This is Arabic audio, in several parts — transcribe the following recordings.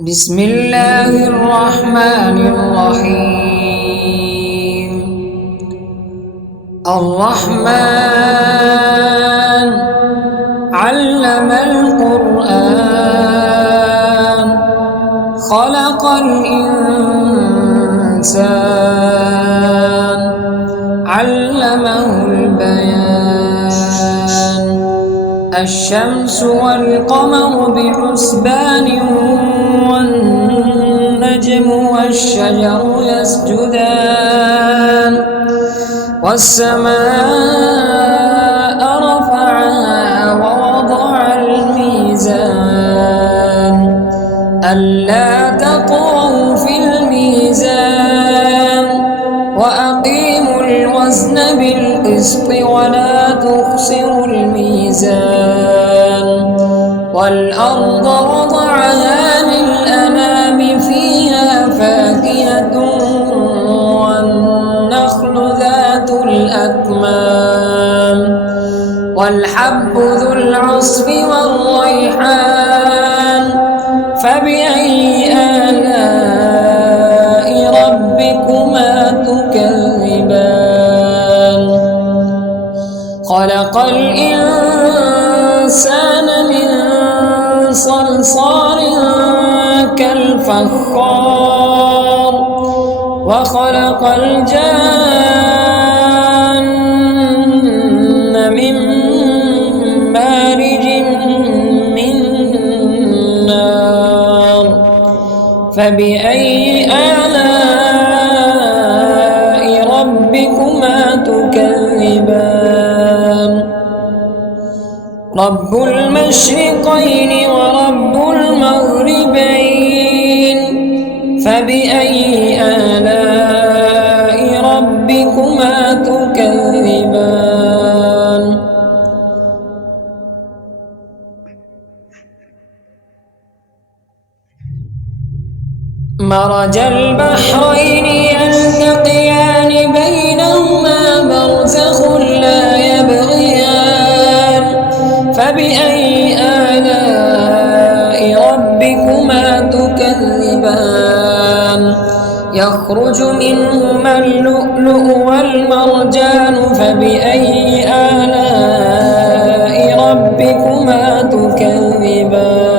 بسم الله الرحمن الرحيم. الرحمن علم القرآن خلق الإنسان علمه البيان. الشمس والقمر بحسبان والنجم والشجر يسجدان والسماء رفعها ووضع الميزان ألا تطغوا في الميزان وأقيموا الوزن بالقسط ولا تخسروا الميزان والأرض وضعها للأنام فيها فاكهة والنخل ذات الأكمام والحب ذو العصف والريحان فبأي آلاء ربكما تكذبان. خلق الإنسان من صلصال كالفخار وخلق الجان من مارج من نار فبأي آلاء ربكما تكذبان. رب المشرقين ورب المغربين فبأي آلاء ربكما تكذبان. مرج البحرين يلتقيان بينهما برزخ لا يبغيان فبأي آلاء ربكما تكذبان. يخرج منهما اللؤلؤ والمرجان فبأي آلاء ربكما تكذبان.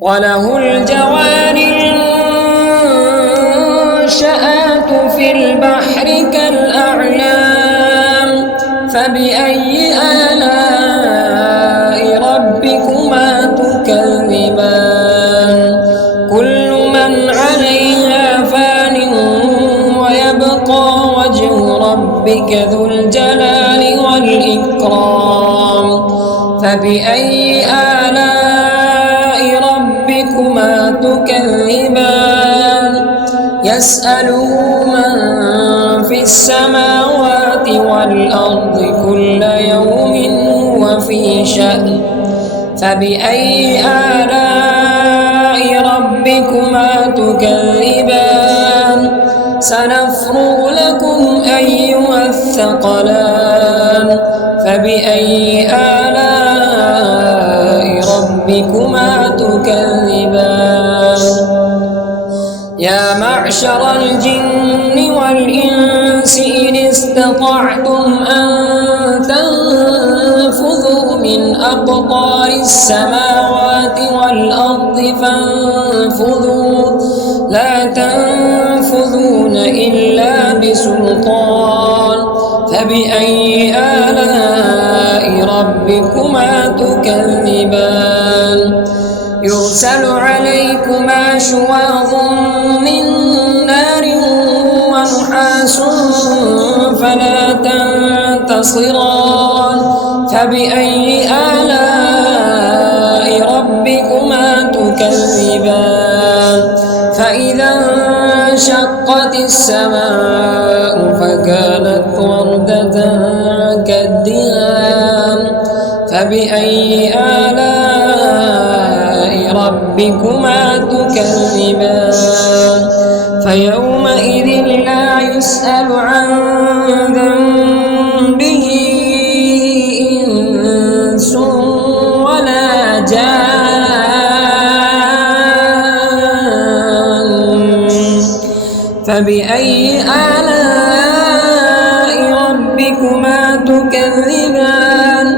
وله الجوار المنشآت في البحر كالأعلام فبأي آلاء ربكما تكذبان. كل من عليها فان ويبقى وجه ربك ذو الجلال والإكرام فبأي آلاء ربكما تكذبان. يسأله من في السماوات والأرض كل يوم هو في شأن فبأي آلاء ربكما تكذبان. سنفرغ لكم أيها الثقلان فبأي آلاء ربكما تكذبان. يا معشر الجن والإنس إن استطعتم أن تنفذوا من أقطار السماوات والأرض فانفذوا لا تنفذون إلا بسلطان فبأي آلاء ربكما تكذبان. يرسل عليكما شواظ من نار ونحاس فلا تنتصران فبأي آلاء ربكما تكذبان. فإذا انشقت السماء فكانت وردة كالدهان فبأي آلاء ربكما تكذبان. فيومئذ لا يسأل عن ذنبه إنس ولا جان فبأي آلاء ربكما تكذبان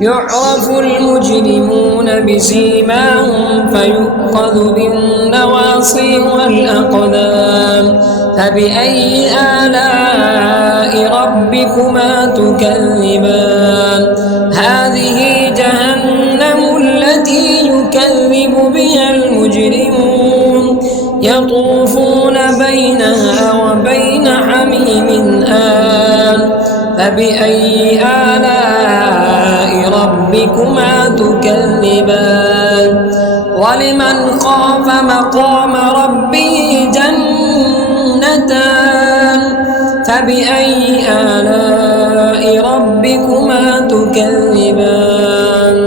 يعرف المجرمون بسيماهم فيؤخذ بالنواصي والأقدام فبأي آلاء ربكما تكذبان هذه جهنم التي يكذب بها المجرمون يطوفون بينها وبين حميم آن فبأي آلاء ربكما تكذبان ولمن خاف مقام ربه جنتان فبأي آلاء ربكما تكذبان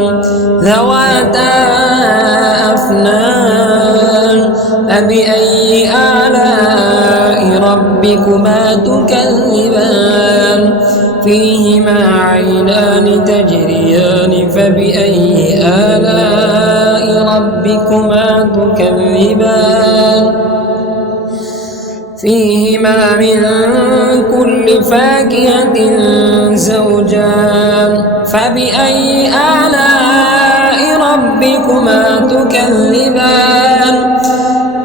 ذواتا أفنان فبأي آلاء ربكما تكذبان فيهما عينان تجريان فبأي آلاء ربكما تكذبان فيهما من كل فاكهة زوجان فبأي آلاء ربكما تكذبان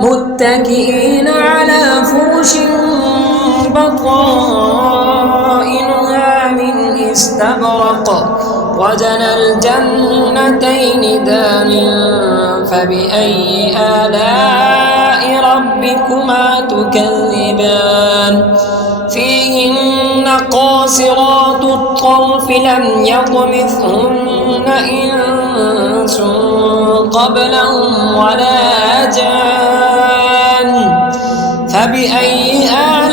متكئين على فرش بطائنها من استبرق وجنى الجنتين دان فبأي آلاء ربكما تكذبان فيهن قاصرات الطرف لم يطمثهن إنس قبلهم ولا جان فبأي آلاء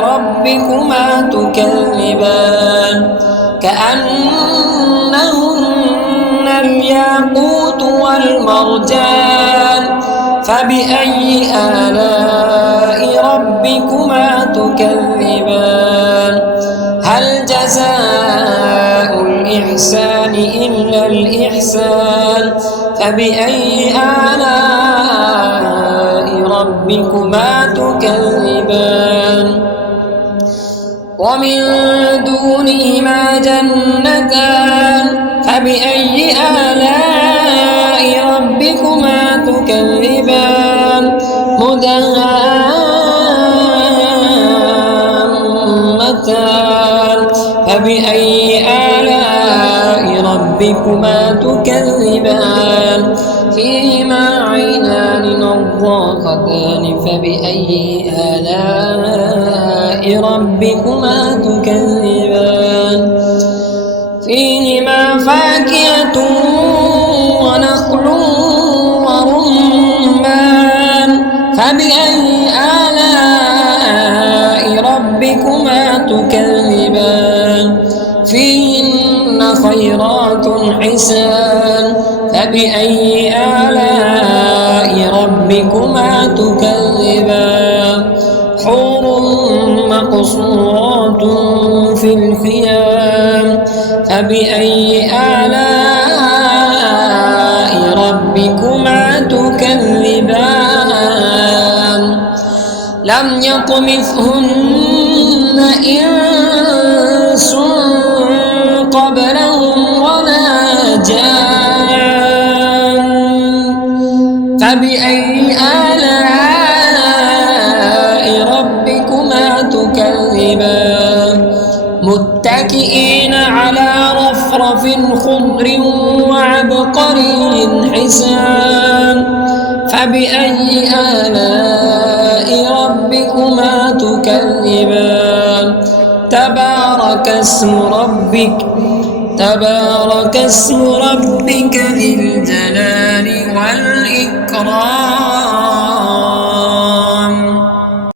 ربكما تكذبان كأنهن الياقوت والمرجان فبأي آلاء ربكما تكذبان هل جزاء الإحسان إلا الإحسان فبأي آلاء ربكما تكذبان ومن دونهما جنتان فبأي آلاء ربكما تكذبان مدهامتان فبأي آلاء ربكما تكذبان فيهما عينان نضاختان فبأي آلاء ربكما تكذبان فيهما فاكهة ونخل ورمان فبأي آلاء ربكما تكذبان فيهن خيرات حسان فبأي آلاء ربكما تكذبان حور مقصورات في الخيام فبأي آلاء ربكما تكذبان لم يطمثهن إنس قبلهم ولا جان فبأي آلاء ربكما تكذبان متكئين على رفرف خضر وعبقري حسان فبأي آلاء ربكما تكذبان تبارك اسم ربك ذي الجلال والإكرام